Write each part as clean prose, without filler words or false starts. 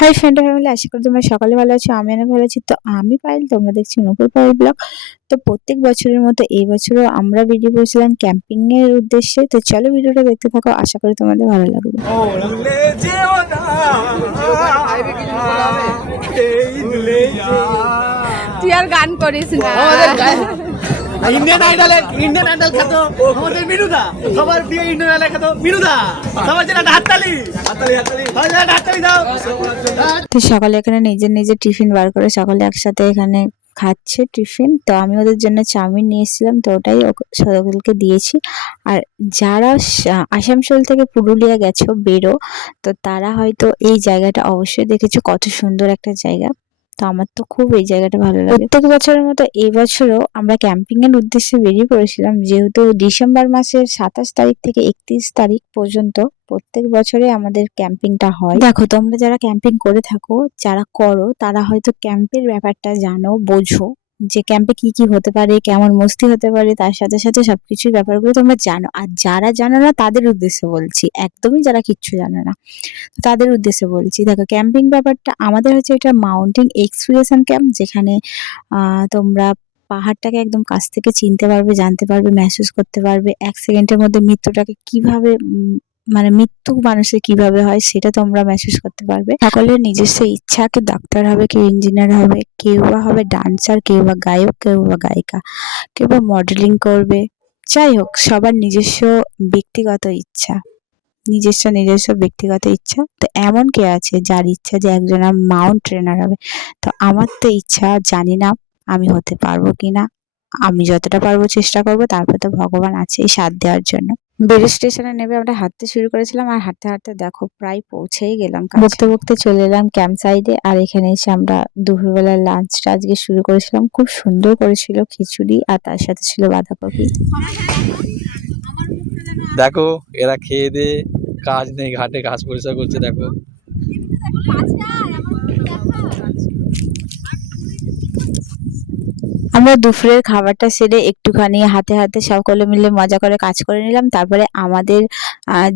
Hi friend family, আশা করি তোমরা সকালে ভালো আছো। আমি অনেক ভালো আছি। তো আমি পায়েল, তোমরা দেখছি নকুল পায়েল ব্লগ। তো প্রত্যেক বছরের মতো এই বছরও আমরা বেরিয়ে পড়েছিলাম ক্যাম্পিং এর উদ্দেশ্যে। তো চলো ভিডিওটা দেখতে থাকো, আশা করি তোমাদের ভালো লাগবে। তুই আর গান করিস না। ইন্ডিয়ান আইডল খেত আমাদের মিনুদা, সবার প্রিয় ইন্ডিয়ান আইডল খেত মিনুদা। সবার জন্য হাততালি হাততালি হাততালি, সবার জন্য হাততালি দাও। তো সকালে এখানে নিজের নিজের টিফিন বার করে সকলে একসাথে এখানে খাচ্ছে টিফিন। তো আমি ওদের জন্য চাউমিন নিয়ে এসেছিলাম, তো ওটাই সকলকে দিয়েছি। আর যারা আসানসোল থেকে পুরুলিয়া গেছো বেরো, তো তারা হয়তো এই জায়গাটা অবশ্যই দেখেছো, কত সুন্দর একটা জায়গা। তো আমার তো খুব এই জায়গাটা ভালো লাগে। প্রত্যেক বছরের মতো এই বছরও আমরা ক্যাম্পিং এর উদ্দেশ্যে বেরিয়ে পড়েছিলাম, যেহেতু ডিসেম্বর মাসের 27 তারিখ থেকে 31 তারিখ পর্যন্ত প্রত্যেক বছরে আমাদের ক্যাম্পিংটা হয়। দেখো, তোমরা যারা ক্যাম্পিং করে থাকো, যারা করো, তারা হয়তো ক্যাম্পের ব্যাপারটা জানো, বোঝো যে ক্যাম্পে কি কি হতে পারে, কেমন মস্তি হতে পারে, তার সাথে সাথে সবকিছুর ব্যাপারগুলো তোমরা জানো। আর যারা জানো না তাদের উদ্দেশ্যে বলছি, একদমই যারা কিচ্ছু জানে না তাদের উদ্দেশ্যে বলছি। দেখো, ক্যাম্পিং ব্যাপারটা আমাদের হচ্ছে এটা মাউন্টেন এক্সপ্লোরেশন ক্যাম্প, যেখানে তোমরা পাহাড়টাকে একদম কাছ থেকে চিনতে পারবে, জানতে পারবে, মেহসুস করতে পারবে। 1 সেকেন্ডের মধ্যে মৃত্যুটাকে কিভাবে মানে মৃত্যু মানুষের কিভাবে হয় সেটা তোমরা মেহসুস করতে পারবে। সকলের নিজস্ব ইচ্ছা, কেউ ডাক্তার হবে, কেউ ইঞ্জিনিয়ার হবে, কেউ বা হবে ডান্সার, কেউ বা গায়ক, কেউ বা গায়িকা, কেউ বা মডেলিং করবে। যাই হোক, সবার নিজস্ব ব্যক্তিগত ইচ্ছা, নিজস্ব ব্যক্তিগত ইচ্ছা। তো এমন কে আছে যার ইচ্ছা যে একজন মাউন্ট ট্রেনার হবে? তো আমার তো ইচ্ছা, জানি না আমি হতে পারবো কিনা। আমি যতটা পারবো চেষ্টা করব, তারপর তো ভগবান আছে এই সাথ দেওয়ার জন্য। বেরো স্টেশনে নেমে আমরা হাঁটতে শুরু করেছিলাম, আর হাঁটতে হাঁটতে দেখো প্রায় পৌঁছেই গেলাম। বকতে বকতে চলে এলাম ক্যাম্প সাইডে। আর এখানে এসে আমরা দুপুরবেলার লাঞ্চটা আজকে শুরু করেছিলাম। খুব সুন্দর করেছিল খিচুড়ি, আর তার সাথে ছিল বাঁধাকপি। দেখো এরা খেয়ে দিয়ে কাজ নেই, ঘাটে ঘাস পরিষ্কার করছে। দেখো আমরা দুপুরের খাবারটা সেরে একটুখানি হাতে হাতে সকলে মিলে মজা করে কাজ করে নিলাম। তারপরে আমাদের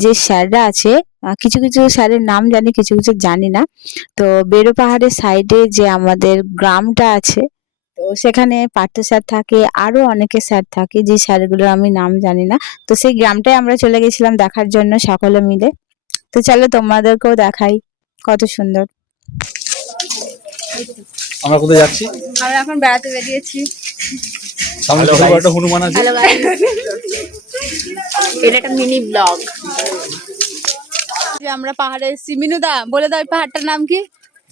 যে স্যাররা আছে, কিছু কিছু স্যারের নাম জানি, কিছু কিছু জানি না। তো বেরো পাহাড়ের সাইডে যে আমাদের গ্রামটা আছে, তো সেখানে পার্থ স্যার থাকে, আরো অনেকে স্যার থাকে, যে স্যারগুলোর আমি নাম জানি না। তো সেই গ্রামটায় আমরা চলে গেছিলাম দেখার জন্য সকলে মিলে। তো চলো তোমাদেরকেও দেখাই কত সুন্দর। আমরা কোথায় যাচ্ছি? আমরা এখন বেড়াতে বেরিয়েছি। সামনে একটা হনুমান আছে। এটা একটা মিনি ব্লগ। যে আমরা পাহাড়ে এসেছি। মিনুদা বলে দাও পাহাড়টার নাম কি?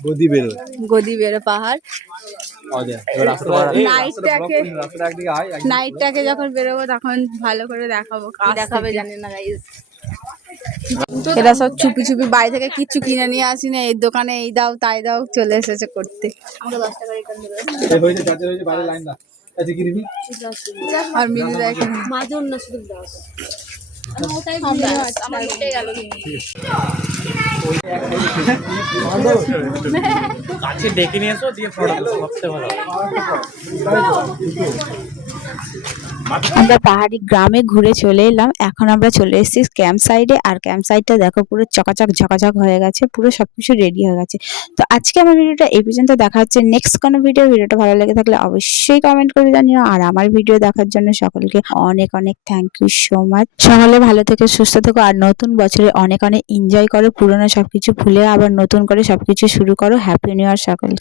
গদি বেরো। গদি বেরো পাহাড়। নাইটটাকে যখন বেরোবো তখন ভালো করে দেখাবো। দেখাবে জানি না গাইস। এরা সব চুপি চুপি বাড়ি থেকে কিচ্ছু কিনে নিয়ে আসি না, এই দোকানে এই দাও তাই দাও চলে এসেছে করতে। আর মিনুদা এখানে আমার উঠে গেল। কাছে ডেকে নিয়ে এসো, দিয়ে ফটো সবচেয়ে ভালো। আমরা পাহাড়ি গ্রামে ঘুরে চলে এলাম। এখন আমরা চলে এসেছি ক্যাম্প সাইডে। আর ক্যাম্প সাইডটা দেখো পুরো চকাচক ঝকাঝক হয়ে গেছে, পুরো সবকিছু রেডি হয়ে গেছে। তো আজকে আমার ভিডিওটা এই পর্যন্ত। দেখা হচ্ছে নেক্সট কোনো ভিডিওটা ভালো লেগে থাকলে অবশ্যই কমেন্ট করে জানিও। আর আমার ভিডিও দেখার জন্য সকলকে অনেক অনেক থ্যাংক ইউ সো মাচ। সকলে ভালো থেকো, সুস্থ থেকো, আর নতুন বছরে অনেক অনেক এনজয় করো। পুরোনো সবকিছু ভুলে আবার নতুন করে সবকিছু শুরু করো। হ্যাপি নিউ ইয়ার সকলকে।